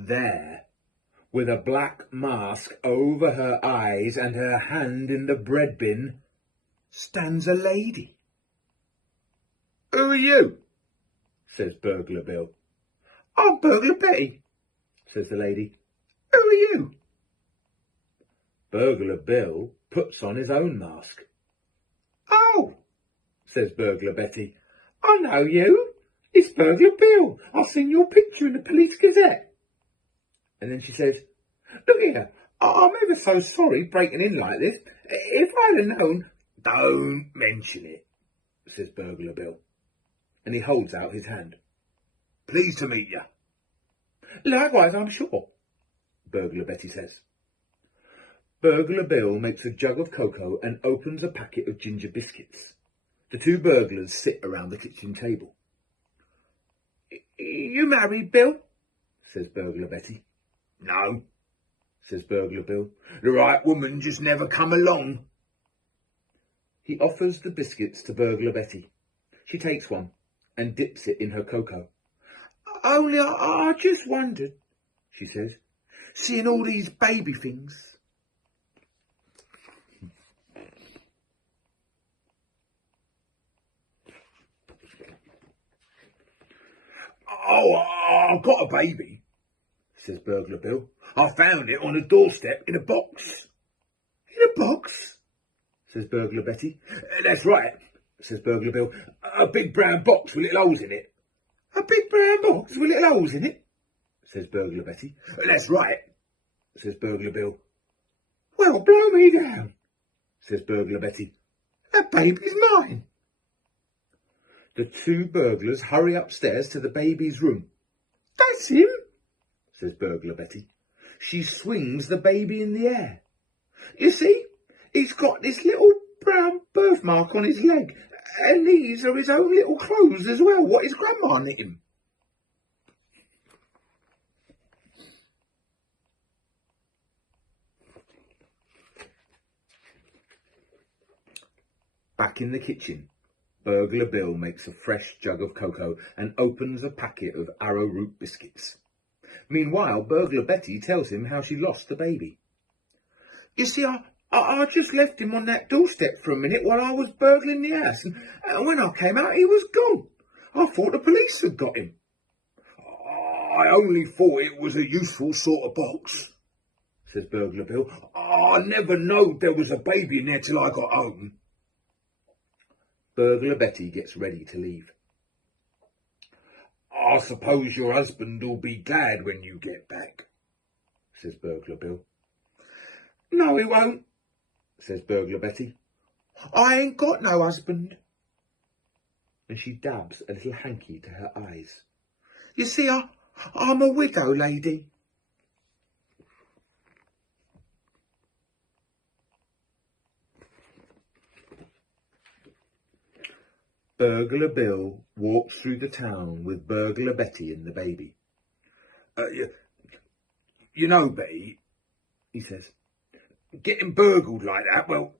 There, with a black mask over her eyes and her hand in the bread bin, stands a lady. "Who are you?" says Burglar Bill. "I'm Burglar Betty," says the lady. "Who are you?" Burglar Bill puts on his own mask. "Oh," says Burglar Betty, "I know you. It's Burglar Bill. I've seen your picture in the Police Gazette." And then she says, "Look here, I'm ever so sorry breaking in like this. If I'd have known—" "Don't mention it," says Burglar Bill. And he holds out his hand. "Pleased to meet you." "Likewise, I'm sure," Burglar Betty says. Burglar Bill makes a jug of cocoa and opens a packet of ginger biscuits. The two burglars sit around the kitchen table. "You married, Bill?" says Burglar Betty. "No," says Burglar Bill. "The right woman just never come along." He offers the biscuits to Burglar Betty. She takes one and dips it in her cocoa. "Only I just wondered," she says, "seeing all these baby things." "Oh, I've got a baby," says Burglar Bill. "I found it on a doorstep in a box." "In a box?" says Burglar Betty. "That's right," says Burglar Bill. "A big brown box with little holes in it." "A big brown box with little holes in it?" says Burglar Betty. "That's right," says Burglar Bill. "Well, blow me down," says Burglar Betty. "That baby's mine." The two burglars hurry upstairs to the baby's room. "That's him," says Burglar Betty. She swings the baby in the air. "You see, he's got this little brown birthmark on his leg, and these are his own little clothes as well, what his grandma knit him." Back in the kitchen, Burglar Bill makes a fresh jug of cocoa and opens a packet of arrowroot biscuits. Meanwhile, Burglar Betty tells him how she lost the baby. "You see, I just left him on that doorstep for a minute while I was burgling the house, and when I came out, he was gone. I thought the police had got him." "I only thought it was a useful sort of box," says Burglar Bill. "I never knowed there was a baby in there till I got home." Burglar Betty gets ready to leave. "I suppose your husband'll be glad when you get back," says Burglar Bill. "No, he won't," says Burglar Betty. "I ain't got no husband." And she dabs a little hanky to her eyes. "You see, I'm a widow, lady." Burglar Bill walks through the town with Burglar Betty and the baby. You know, Betty," he says, "getting burgled like that, well,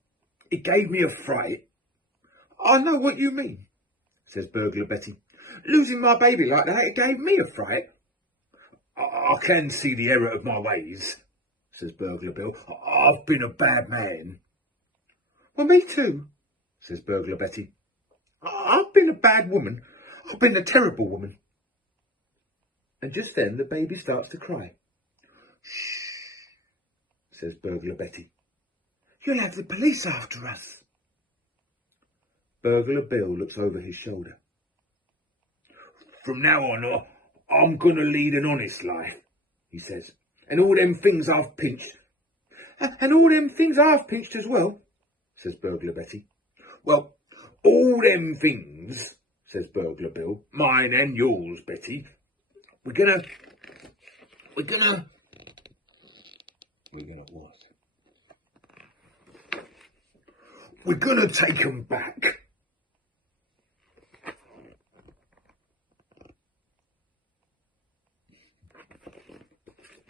it gave me a fright." "I know what you mean," says Burglar Betty. "Losing my baby like that, it gave me a fright." I can see the error of my ways," says Burglar Bill. "I've been a bad man." "Well, me too," says Burglar Betty. "I've been a bad woman. I've been a terrible woman." And just then the baby starts to cry. "Shh," says Burglar Betty. "You'll have the police after us." Burglar Bill looks over his shoulder. "From now on, I'm going to lead an honest life," he says. "And all them things I've pinched—" "And all them things I've pinched as well," says Burglar Betty. "Well, all them things," says Burglar Bill, "mine and yours, Betty, we're gonna what? We're gonna take 'em back."